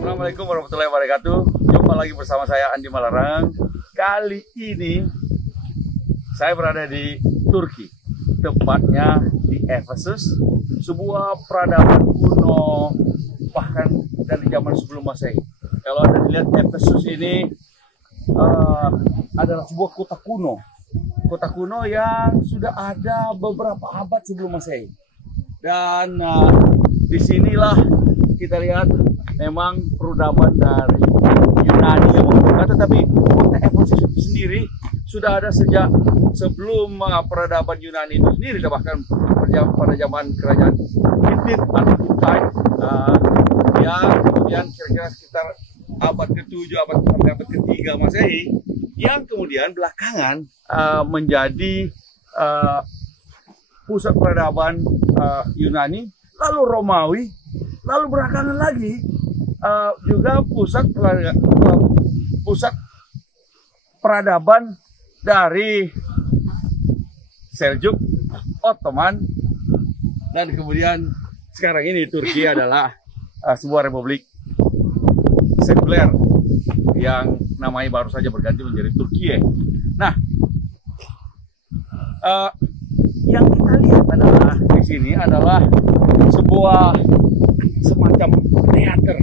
Assalamualaikum warahmatullahi wabarakatuh. Jumpa lagi bersama saya Andi Malarang. Kali ini saya berada di Turki, tepatnya di Efesus, sebuah peradaban kuno bahkan dari zaman sebelum Masehi. Kalau Anda lihat, Efesus ini adalah sebuah kota kuno yang sudah ada beberapa abad sebelum Masehi. Dan disinilah kita lihat memang peradaban dari Yunani yang membuka, tetapi kota Efesus itu sendiri sudah ada sejak sebelum peradaban Yunani itu sendiri, bahkan pada zaman kerajaan Hittite atau Hittite yang kemudian kira-kira sekitar abad ke-7 sampai abad ke-3 Masehi, yang kemudian belakangan menjadi pusat peradaban Yunani, lalu Romawi, lalu belakangan lagi juga pusat peradaban dari Seljuk, Ottoman, dan kemudian sekarang ini Turki adalah sebuah republik sekuler yang namanya baru saja berganti menjadi Turkiye. Nah, yang kita lihat adalah di sini adalah sebuah semacam teater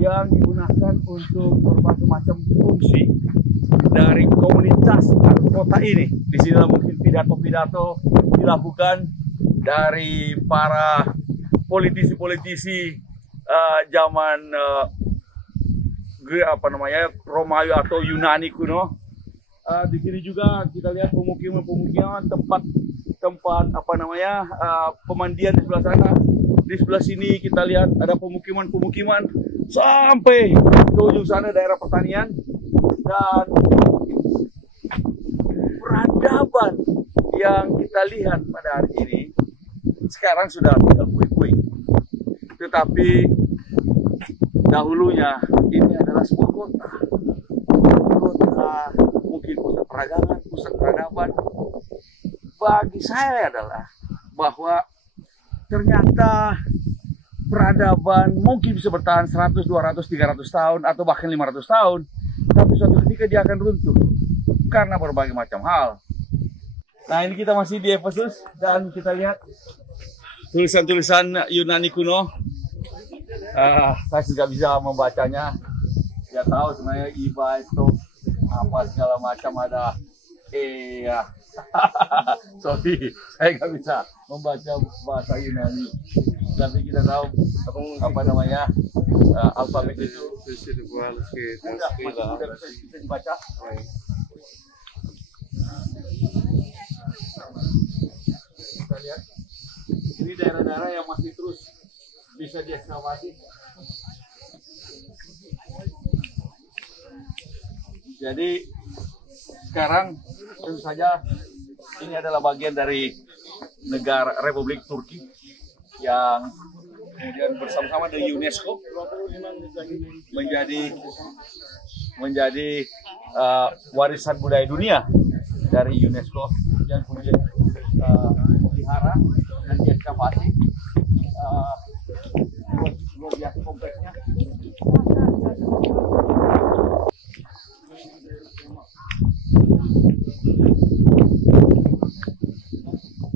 yang digunakan untuk berbagai macam fungsi dari komunitas kota ini. Di sini mungkin pidato-pidato dilakukan dari para politisi-politisi zaman Romawi atau Yunani kuno. Di sini juga kita lihat pemukiman-pemukiman, tempat pemandian di sebelah sana. Di sebelah sini kita lihat ada pemukiman-pemukiman sampai ke ujung sana daerah pertanian, dan peradaban yang kita lihat pada hari ini sekarang sudah tinggal puing-puing. Tetapi dahulunya ini adalah sebuah kota mungkin pusat peragangan, pusat peradaban. Bagi saya adalah bahwa ternyata peradaban mungkin bisa bertahan 100, 200, 300 tahun atau bahkan 500 tahun, tapi suatu ketika dia akan runtuh karena berbagai macam hal. Nah, ini kita masih di Efesus dan kita lihat tulisan-tulisan Yunani kuno. Saya tidak bisa membacanya. Ya tahu sebenarnya Iba itu apa segala macam ada. Sorry, saya nggak bisa membaca bahasa Yunani. Tapi kita tahu alfabet itu bisa dibaca. Kita lihat ini daerah-daerah yang masih terus bisa diekskavasi. Jadi sekarang tentu saja ini adalah bagian dari negara Republik Turki yang kemudian bersama-sama dengan UNESCO menjadi warisan budaya dunia dari UNESCO, yang kemudian dipelihara dan diekskavasi. Luar biasa kompleksnya.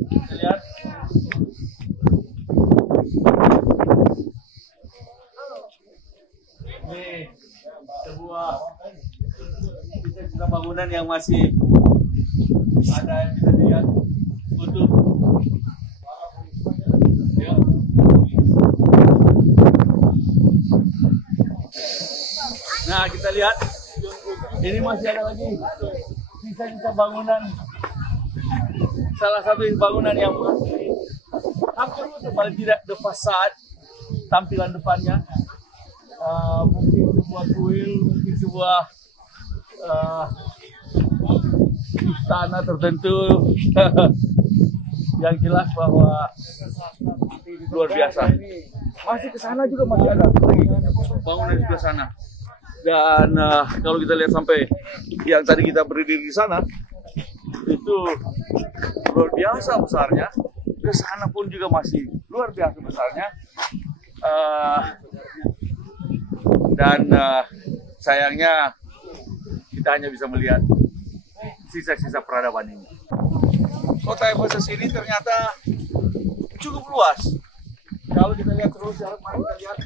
Kita lihat ini sebuah bangunan yang masih ada yang bisa dilihat utuh. Nah, kita lihat ini masih ada lagi sisa-sisa bangunan. Salah satu bangunan yang masih hampir paling tidak the facade, tampilan depannya, mungkin sebuah kuil, mungkin sebuah istana tertentu. Yang jelas bahwa luar biasa. Masih ke sana juga masih ada bangunan di sebelah sana. Dan kalau kita lihat sampai yang tadi kita berdiri di sana, itu luar biasa besarnya. ke sana pun juga masih luar biasa besarnya. Dan sayangnya kita hanya bisa melihat sisa-sisa peradaban ini. Kota Efesus ini ternyata cukup luas. Kalau kita lihat terus, mari kita lihat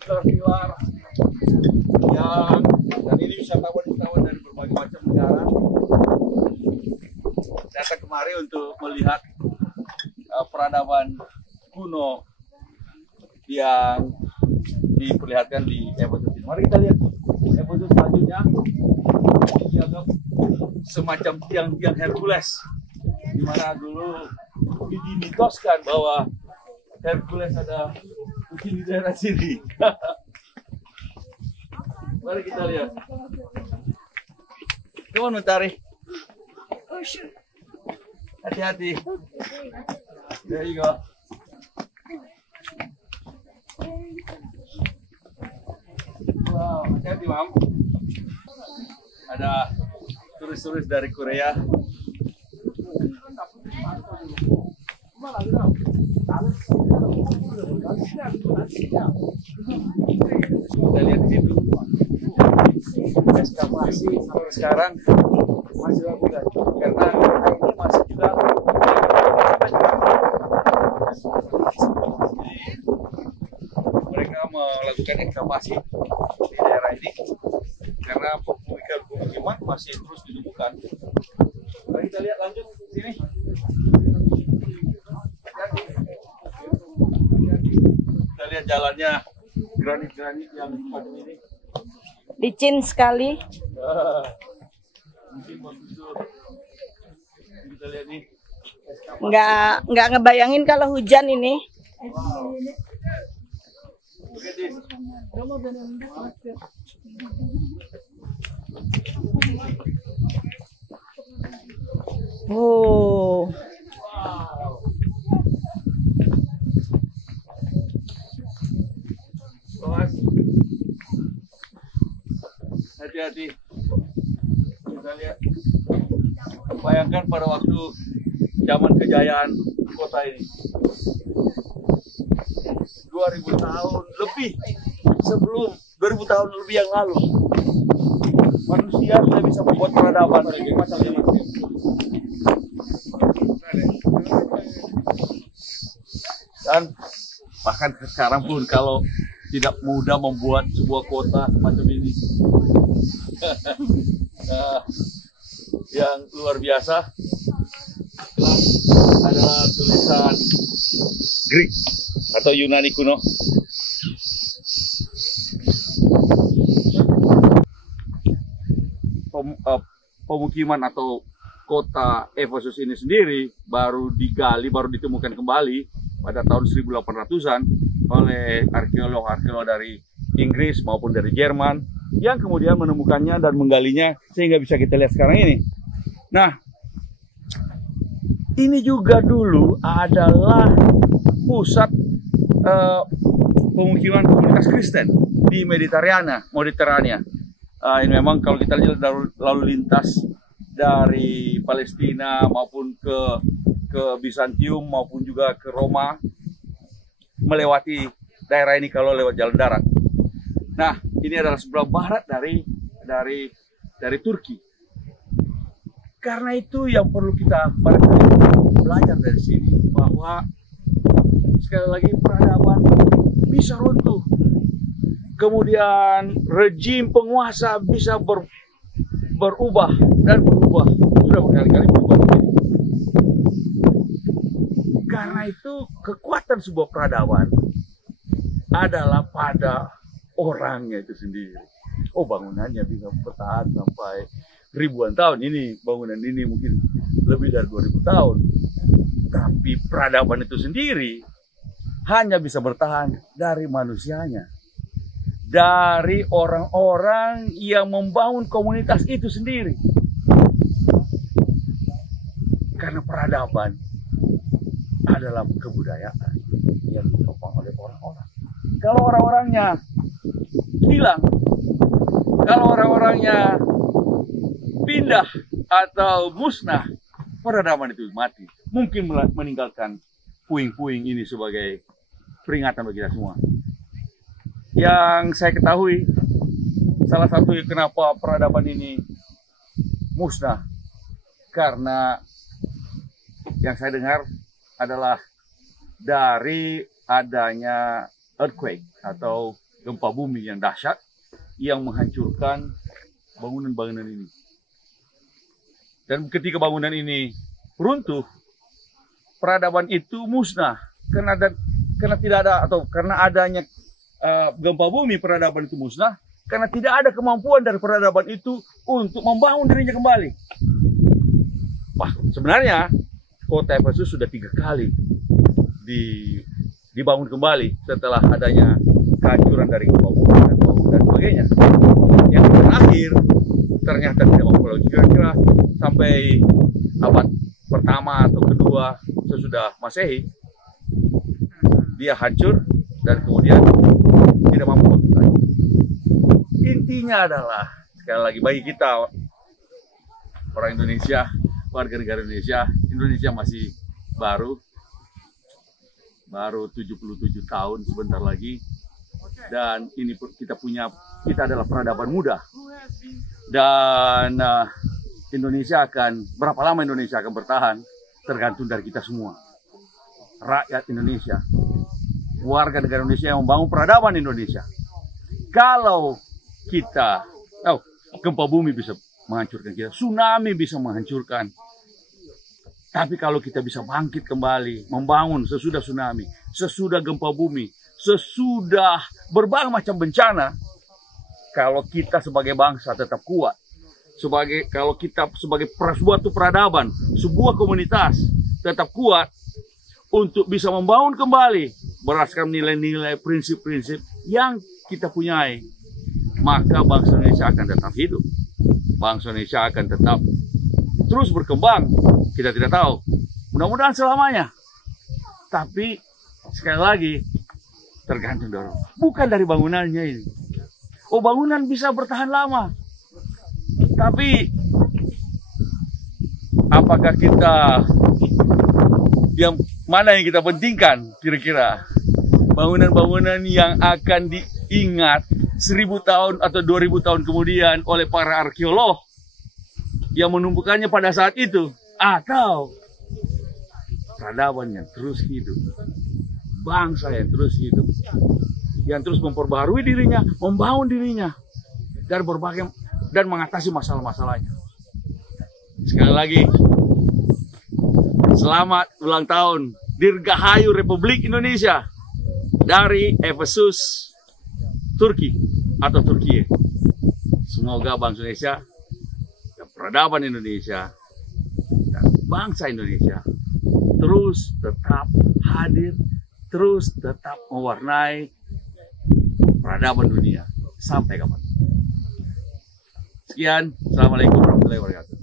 pilar-pilar yang, dan ini wisatawan-wisatawan dari berbagai macam negara datang kemari untuk melihat peradaban kuno yang diperlihatkan di Efesus ini. Mari kita lihat Efesus selanjutnya. Ini dianggap semacam tiang-tiang Hercules, di mana dulu dimitoskan bahwa Hercules ada di daerah sini. Mari kita lihat. Come on, Mentari. Hati-hati. There you go. Wow, hati-hati, Mam. Ada turis-turis dari Korea. Kita lihat di situ. Ekskavasi sampai sekarang masih dilakukan karena ini masih juga mereka melakukan ekskavasi di daerah ini karena pemukiman masih terus ditemukan. Mari kita lihat lanjut sini. Kita lihat jalannya granit-granit yang macam ini. Licin sekali. Kita lihat nih. Nggak ngebayangin kalau hujan ini. Wow. Oh. Hati-hati. Kita lihat. Bayangkan pada waktu zaman kejayaan kota ini. 2000 tahun lebih sebelum 2000 tahun lebih yang lalu. Manusia sudah bisa membuat peradaban. Dan bahkan sekarang pun kalau tidak mudah membuat sebuah kota semacam ini. Yang luar biasa adalah tulisan Greek atau Yunani kuno. Pemukiman atau kota Efesus ini sendiri baru digali, baru ditemukan kembali pada tahun 1800-an oleh arkeolog-arkeolog dari Inggris maupun dari Jerman yang kemudian menemukannya dan menggalinya sehingga bisa kita lihat sekarang ini. Nah, ini juga dulu adalah pusat pemukiman komunitas Kristen di Mediterania. Ini memang kalau kita lihat lalu lintas dari Palestina maupun ke Bizantium maupun juga ke Roma melewati daerah ini kalau lewat jalan darat. Nah, ini adalah sebelah barat dari Turki. Karena itu yang perlu kita belajar dari sini bahwa sekali lagi peradaban bisa runtuh. Kemudian rejim penguasa bisa berubah dan berubah. Sudah berkali-kali berubah begini. Karena itu kekuatan sebuah peradaban adalah pada orangnya itu sendiri. Oh, bangunannya bisa bertahan sampai ribuan tahun. Ini bangunan ini mungkin lebih dari 2000 tahun. Tapi peradaban itu sendiri hanya bisa bertahan dari manusianya. Dari orang-orang yang membangun komunitas itu sendiri. Karena peradaban adalah kebudayaan yang ditopang oleh orang-orang. Kalau orang-orangnya hilang, kalau orang-orangnya pindah atau musnah, peradaban itu mati. mungkin meninggalkan puing-puing ini sebagai peringatan bagi kita semua. Yang saya ketahui, salah satu kenapa peradaban ini musnah, karena yang saya dengar adalah dari adanya earthquake atau gempa bumi yang dahsyat yang menghancurkan bangunan-bangunan ini. Dan ketika bangunan ini runtuh, peradaban itu musnah karena tidak ada, atau karena adanya gempa bumi, peradaban itu musnah karena tidak ada kemampuan dari peradaban itu untuk membangun dirinya kembali. Wah, sebenarnya kota Efesus sudah 3 kali dibangun kembali setelah adanya kehancuran dari gempa bumi dan sebagainya. Yang terakhir ternyata tidak mampu lagi, kira-kira sampai abad pertama atau kedua sesudah Masehi dia hancur dan kemudian tidak mampu lagi. Intinya adalah, sekali lagi, bagi kita orang Indonesia, warga negara Indonesia masih baru 77 tahun sebentar lagi, dan ini kita adalah peradaban muda, dan berapa lama Indonesia akan bertahan tergantung dari kita semua, rakyat Indonesia, warga negara Indonesia yang membangun peradaban Indonesia. Kalau gempa bumi bisa menghancurkan kita, tsunami bisa menghancurkan, tapi kalau kita bisa bangkit kembali, membangun sesudah tsunami, sesudah gempa bumi, sesudah berbagai macam bencana, kalau kita sebagai bangsa tetap kuat, kalau kita sebagai suatu peradaban, sebuah komunitas tetap kuat untuk bisa membangun kembali berdasarkan nilai-nilai, prinsip-prinsip yang kita punyai, maka bangsa Indonesia akan tetap hidup. Bangsa Indonesia akan tetap terus berkembang. Kita tidak tahu, mudah-mudahan selamanya. Tapi sekali lagi tergantung dari, bukan dari bangunannya ini. Oh, bangunan bisa bertahan lama, tapi apakah yang mana yang kita pentingkan kira-kira? Bangunan-bangunan yang akan diingat 1000 tahun atau 2000 tahun kemudian oleh para arkeolog yang menumbuhkannya pada saat itu, atau peradaban yang terus hidup, bangsa yang terus hidup, yang terus memperbarui dirinya, membangun dirinya dan mengatasi masalah-masalahnya. Sekali lagi, selamat ulang tahun Dirgahayu Republik Indonesia dari Efesus, Turki atau Turkiye. Semoga bangsa Indonesia dan peradaban Indonesia dan bangsa Indonesia terus tetap hadir, terus tetap mewarnai peradaban dunia sampai kapan. Sekian, Assalamualaikum warahmatullahi wabarakatuh.